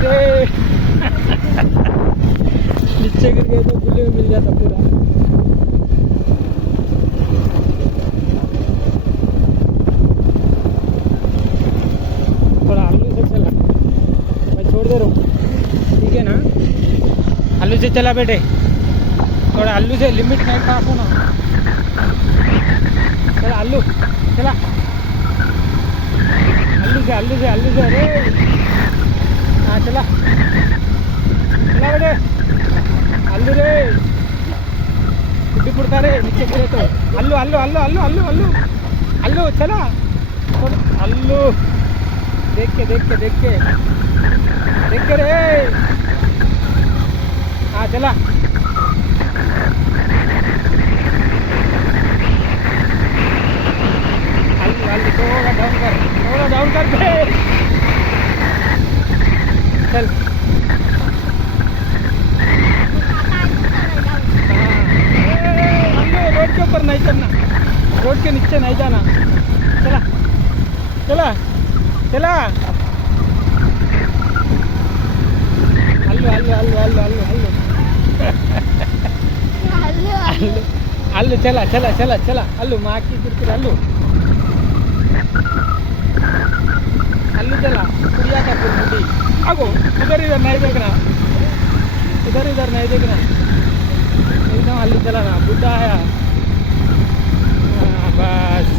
दे। नीचे गिर गए तो बुले में मिल जाता पूरा। थोड़ा आलू से चला, मैं छोड़ दे रहा हूँ, ठीक है ना। आलू से चला बेटे, थोड़ा आलू से लिमिट नहीं पास होना। चला आलू, चला आलू से अरे हाँ चला चला बेटे। आलू रे गुड्डी पुड़ता रे, नीचे गिरे तो आलू आलू आलू आलू आलू आलू आलू चला आलू। देख के रे हाँ चला। आलू थोड़ा डाउन कर दे। चल रोड के ऊपर नहीं चलना, रोड के नीचे नहीं जाना। चला चला चला आलू आलू आलू आलू आलू आलू आलू चला चला चला चला आलू माँ की कुरकुर आलू आलू चला कुड़िया का कुरकुरी। आगो इधर नहीं देखना, इधर नहीं देखना, एकदम आलू चला ना बुढ़ा है। बस